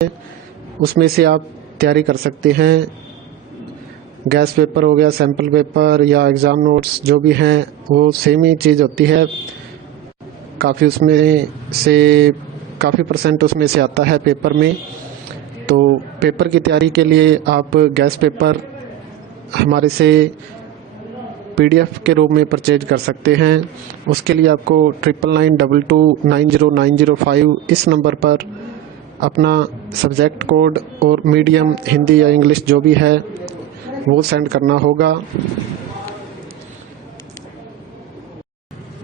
उसमें से आप तैयारी कर सकते हैं। गैस पेपर हो गया, सैम्पल पेपर या एग्ज़ाम नोट्स जो भी हैं वो सेम ही चीज़ होती है। काफ़ी उसमें से काफ़ी परसेंट उसमें से आता है पेपर में। तो पेपर की तैयारी के लिए आप गैस पेपर हमारे से PDF के रूप में परचेज कर सकते हैं। उसके लिए आपको 9992290905 इस नंबर पर अपना सब्जेक्ट कोड और मीडियम हिंदी या इंग्लिश जो भी है वो सेंड करना होगा।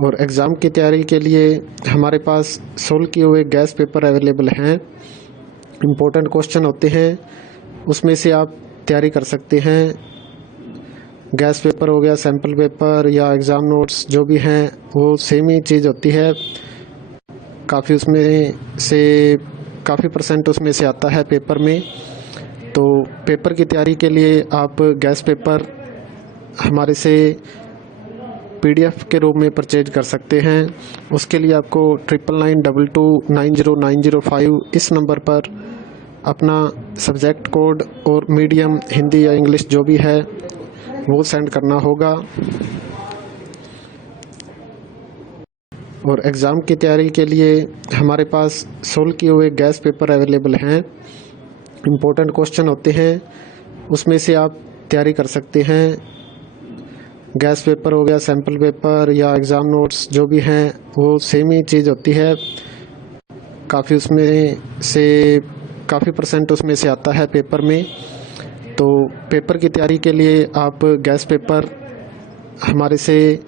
और एग्ज़ाम की तैयारी के लिए हमारे पास सोल्व किए हुए गैस पेपर अवेलेबल हैं। इम्पोर्टेंट क्वेश्चन होते हैं, उसमें से आप तैयारी कर सकते हैं। गैस पेपर हो गया, सैम्पल पेपर या एग्ज़ाम नोट्स जो भी हैं वो सेम ही चीज़ होती है। काफ़ी उसमें से काफ़ी परसेंट उसमें से आता है पेपर में। तो पेपर की तैयारी के लिए आप गैस पेपर हमारे से PDF के रूप में परचेज कर सकते हैं। उसके लिए आपको 9992290905 इस नंबर पर अपना सब्जेक्ट कोड और मीडियम हिंदी या इंग्लिश जो भी है वो सेंड करना होगा। और एग्ज़ाम की तैयारी के लिए हमारे पास सोल्व किए हुए गैस पेपर अवेलेबल हैं। इम्पोर्टेंट क्वेश्चन होते हैं, उसमें से आप तैयारी कर सकते हैं। गैस पेपर हो गया, सैम्पल पेपर या एग्ज़ाम नोट्स जो भी हैं वो सेम ही चीज़ होती है। काफ़ी उसमें से काफ़ी परसेंट उसमें से आता है पेपर में। तो पेपर की तैयारी के लिए आप गैस पेपर हमारे से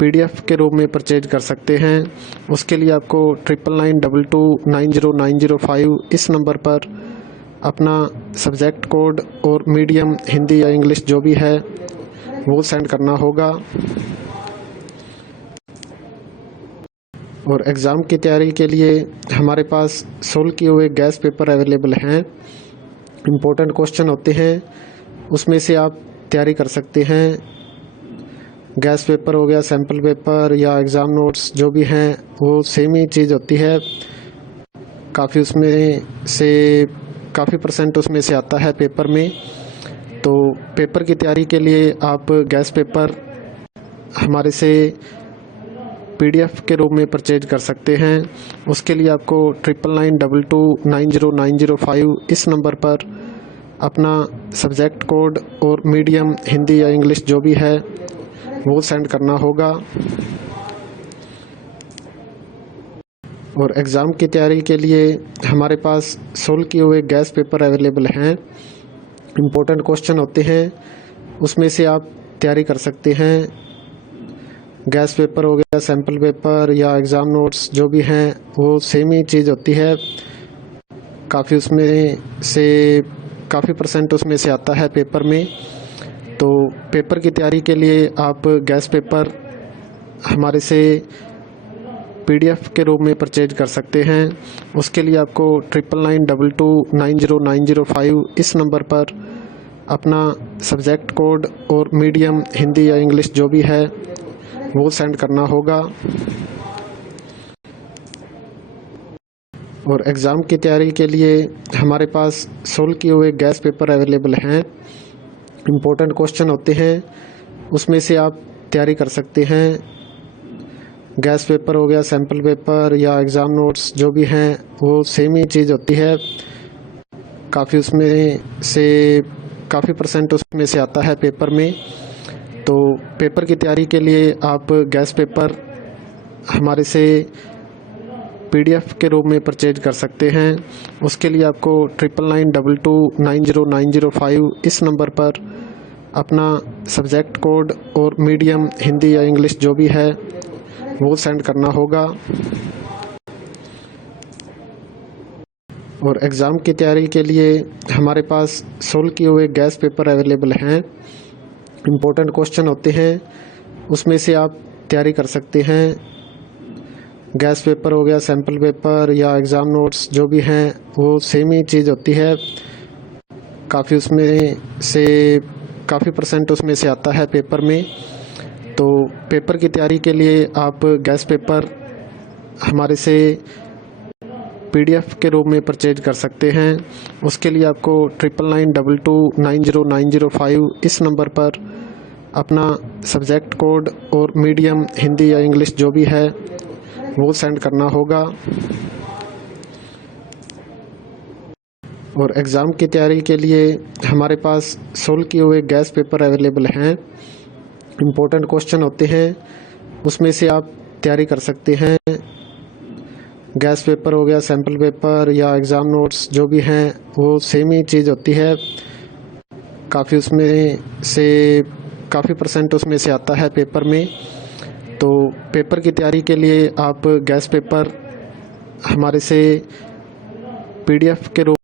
PDF के रूप में परचेज कर सकते हैं। उसके लिए आपको 9992290905 इस नंबर पर अपना सब्जेक्ट कोड और मीडियम हिंदी या इंग्लिश जो भी है वो सेंड करना होगा। और एग्ज़ाम की तैयारी के लिए हमारे पास सोल्व किए हुए गैस पेपर अवेलेबल हैं। इम्पोर्टेंट क्वेश्चन होते हैं, उसमें से आप तैयारी कर सकते हैं। गैस पेपर हो गया, सैम्पल पेपर या एग्ज़ाम नोट्स जो भी हैं वो सेम ही चीज़ होती है। काफ़ी उसमें से काफ़ी परसेंट उसमें से आता है पेपर में। तो पेपर की तैयारी के लिए आप गैस पेपर हमारे से PDF के रूप में परचेज कर सकते हैं। उसके लिए आपको 9992290905 इस नंबर पर अपना सब्जेक्ट कोड और मीडियम हिंदी या इंग्लिश जो भी है वो सेंड करना होगा। और एग्ज़ाम की तैयारी के लिए हमारे पास सोल्व किए हुए गैस पेपर अवेलेबल हैं। इम्पोर्टेंट क्वेश्चन होते हैं, उसमें से आप तैयारी कर सकते हैं। गैस पेपर हो गया, सैम्पल पेपर या एग्ज़ाम नोट्स जो भी हैं वो सेम ही चीज़ होती है। काफ़ी उसमें से काफ़ी परसेंट उसमें से आता है पेपर में। तो पेपर की तैयारी के लिए आप गैस पेपर हमारे से PDF के रूप में परचेज कर सकते हैं। उसके लिए आपको 9992290905 इस नंबर पर अपना सब्जेक्ट कोड और मीडियम हिंदी या इंग्लिश जो भी है वो सेंड करना होगा। और एग्ज़ाम की तैयारी के लिए हमारे पास सोल्व किए हुए गैस पेपर अवेलेबल हैं। इम्पोर्टेंट क्वेश्चन होते हैं, उसमें से आप तैयारी कर सकते हैं। गैस पेपर हो गया, सैम्पल पेपर या एग्ज़ाम नोट्स जो भी हैं वो सेम ही चीज़ होती है। काफ़ी उसमें से काफ़ी परसेंट उसमें से आता है पेपर में। तो पेपर की तैयारी के लिए आप गैस पेपर हमारे से PDF के रूप में परचेज कर सकते हैं। उसके लिए आपको 9992290905 इस नंबर पर अपना सब्जेक्ट कोड और मीडियम हिंदी या इंग्लिश जो भी है वो सेंड करना होगा। और एग्ज़ाम की तैयारी के लिए हमारे पास सोल्व किए हुए गैस पेपर अवेलेबल हैं। इम्पोर्टेंट क्वेश्चन होते हैं, उसमें से आप तैयारी कर सकते हैं। गैस पेपर हो गया, सैम्पल पेपर या एग्ज़ाम नोट्स जो भी हैं वो सेम ही चीज़ होती है। काफ़ी उसमें से काफ़ी परसेंट उसमें से आता है पेपर में। तो पेपर की तैयारी के लिए आप गैस पेपर हमारे से PDF के रूप में परचेज कर सकते हैं। उसके लिए आपको 9992290905 इस नंबर पर अपना सब्जेक्ट कोड और मीडियम हिंदी या इंग्लिश जो भी है वो सेंड करना होगा। और एग्ज़ाम की तैयारी के लिए हमारे पास सोल्व किए हुए गैस पेपर अवेलेबल हैं। इम्पोर्टेंट क्वेश्चन होते हैं, उसमें से आप तैयारी कर सकते हैं। गैस पेपर हो गया, सैम्पल पेपर या एग्ज़ाम नोट्स जो भी हैं वो सेम ही चीज़ होती है। काफ़ी परसेंट उसमें से आता है पेपर में। तो पेपर की तैयारी के लिए आप गैस पेपर हमारे से PDF के रूप